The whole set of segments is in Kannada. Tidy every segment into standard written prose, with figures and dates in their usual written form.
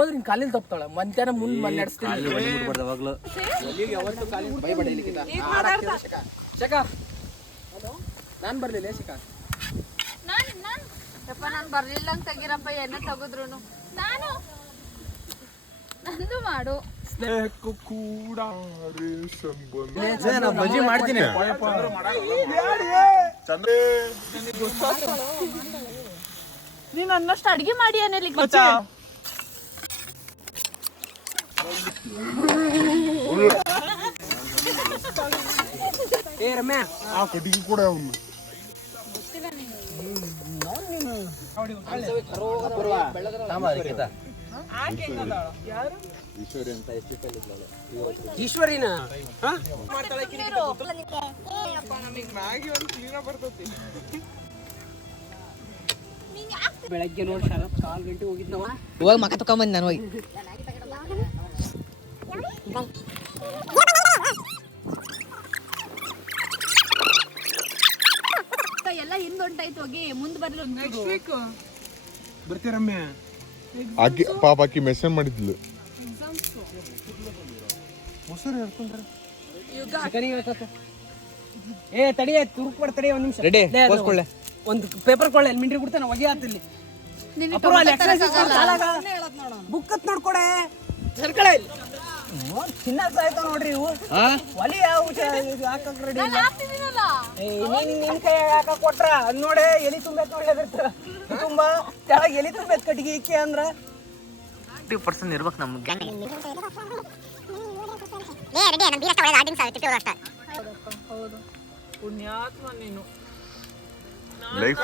ಹೋದ್ರೆ ನಿನ್ ಕಾಲಿಲ್ ತಪ್ತಾಳ ಮಂತ್ಯಾನ ಮುಂದೆ ನಡೆಸ್ತೀನಿ ನಾನ್ ಬರ್ಲಿಲ್ಲ ಶಿಖಾ ನಾನು ಬರ್ಲಿಲ್ಲ ಅಂತ ತೆಗಿರಪ್ಪ ಎಣ್ಣೆ ತಗದ್ರು ನಂದು ಮಾಡು ಬಜ್ಜಿ ಮಾಡ್ತೀನಿ ನೀನ್ ಅನ್ನಷ್ಟು ಅಡ್ಗೆ ಮಾಡಿ ಏನಲ್ಲಿ ಏ ರಮ್ಯಾ ಆ ಕಟ್ಟಿಗೆ ಕೂಡ ಅವನು ಈಶ್ವರಿನ ಬೆಳಗ್ಗೆ ನೋಡಿ ಶರತ್ 4 ಗಂಟೆ ಹೋಗಿದ್ನವ ಇವಾಗ ಮಕ ತಕೊಂಬಂದ್ ನಾನು ಹೋಗಿ ಎಲ್ಲ ಹಿಂದೊಂಟಾಯ್ತು ಹೋಗಿ ಮುಂದೆ ಬರ್ಲಿ ನೆಕ್ಸ್ಟ್ ವೀಕ್ ಬರ್ತೀರಮ್ಮೆ ಆಕಿ ಪಾಪ ಆಕಿ ಮೆಸೇಜ್ ಮಾಡಿದ್ಲು ಮೊಸರು ಹೇಳ್ಕೊಂಡ್ರೆ ಏ ತಡಿ ತುರುಕ್ ಬರ್ತಾಡಿ ಒಂದ್ ನಿಮಿಷ ರೆಡಿ ಕೋಸ್ಕೊಳ್ಳೆ ಒಂದು ಪೇಪರ್ ಕೊಳ್ಳೆ ಮಿಂಡ್ರಿ ಬಿಡ್ತಾನೆ ಒಗಿ ಆತಿಲ್ಲಿ ಬುಕ್ ಹತ್ ನೋಡ್ಕೊಡೆ ಸರ್ಕಳೆ ಚಿನ್ನ ಸಾಯ್ತಾವ ನೋಡ್ರಿ ಇವು ಒಲಿ ಯಾವ ಹಾಕಕ್ ರೆಡಿ ನಿನ್ ಕೈ ಹಾಕಕ್ ಕೊಟ್ರ ಅದ್ ನೋಡೆ ಎಲಿ ತುಂಬೈತ್ ನೋಡಿ ಅದ್ರ ತುಂಬಾ ಕೆಳಗೆ ಎಲಿ ತುಂಬೈತ್ ಕಟ್ಟಿಗೆ ಇಕ್ಕಿ ಅಂದ್ರ 50% ಇರ್ಬೇಕು ನಮ್ ಗ್ಯಾಂಗ್ ಹೌದು ಪುಣ್ಯಾತ್ಮ ನೀನು ಲೈಫ್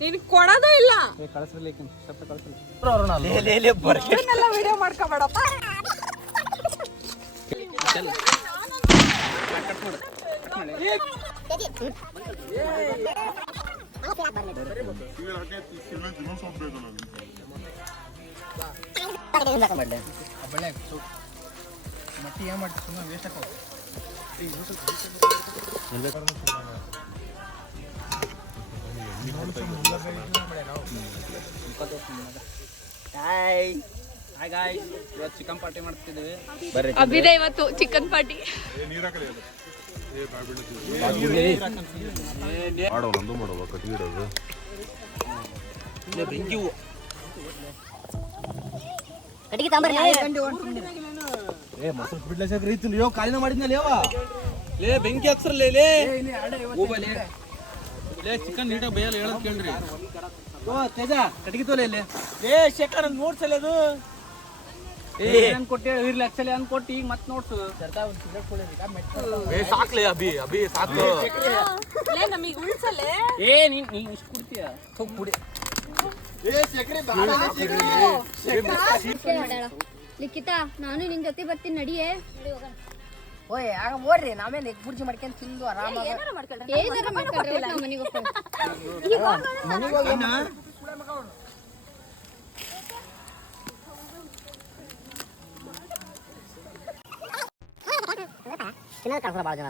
ನೀನ್ ಕೊಡೋದೇ ಇಲ್ಲ ವಿಡಿಯೋ ಮಾಡ್ಕೋಬೇಡಪ್ಪ ಮಟ್ಟಿ ಏನ್ ಮಾಡ್ತಿ ಸುಮ್ಮನೆ ವೇಸ್ಟ್ ಹಾಕೋ ಇವತ್ತು ಚಿಕನ್ ಪಾರ್ಟಿ ಮಾಡ್ತಿದ್ದೀವಿ ಅಭಿದೆ ಇವತ್ತು ಚಿಕನ್ ಪಾರ್ಟಿ ಮಾಡೋ ನಂದು ಮಾಡುವ ಕಟ್ಟಿಗಿಡೋದು ಬೆಂಕಿ ಹೂವು ಕಟ್ಟಿಗೆ ತಾಂಬರ್ಲಿ ಏ ಮೊಸರು ಬಿಡ್ಲೆ ಸಾಕ್ರಿ ಇತ್ತು ಯೋ ಕಾಲಿನ ಮಾಡಿದ್ನಲ್ಲ ಯಾವ ಲೇ ಬೆಂಕಿ ಹಚ್ರಲ್ಲೇ ಲೇ ಲೇ ಚಿಕನ್ ನೀಟಾಗಿ ಬೇಯಲ್ಲ ಹೇಳೋದು ಕೇಳ್ರಿ ಓ ತೇಜ ಕಟ್ಟಿಗೆ ತೋಲೆ ಇಲ್ಲಿ ಏ ಶೇಖರ್ ನೋಡ್ಸಲ್ಲ ಅದು ಏ ಹಂಗ್ ಕೊಟ್ಟೆ ಇರ್ಲಿ ಆಕ್ಚುಲಿ ಹಂಗ್ ಕೊಟ್ಟು ಈಗ ಮತ್ತೆ ನೋಡ್ಸು ಏ ಸಾಕ್ಲೆ ಅಭಿ ಸಾಕು ನಮಗೆ ಉಳ್ಸಲ್ಲೇ ಏ ನೀನ್ ಇಷ್ಟು ಕುಡ್ತೀಯ ಹೋಗಿ ಕುಡಿ ಲಿಖಿತ ನಾನು ನಿನ್ ಜೊತೆ ಬರ್ತೀನಿ ನಡಿಯೇ ಓಯ್ ಆಗ ಓಡ್ರಿ ನಾವೇನು ಎಗ್ ಬುರ್ಜಿ ಮಾಡ್ಕೊಂಡು ತಿಂದು ಆರಾಮಾಗಿ ಏನಾರ ಮಾಡ್ಕೊಂಡ್ರೆ ನಾವು ಮನೆಗೆ ತಿನ್ನೋದು ಕಳ್ಸೋ ಭಾಳ ಜನ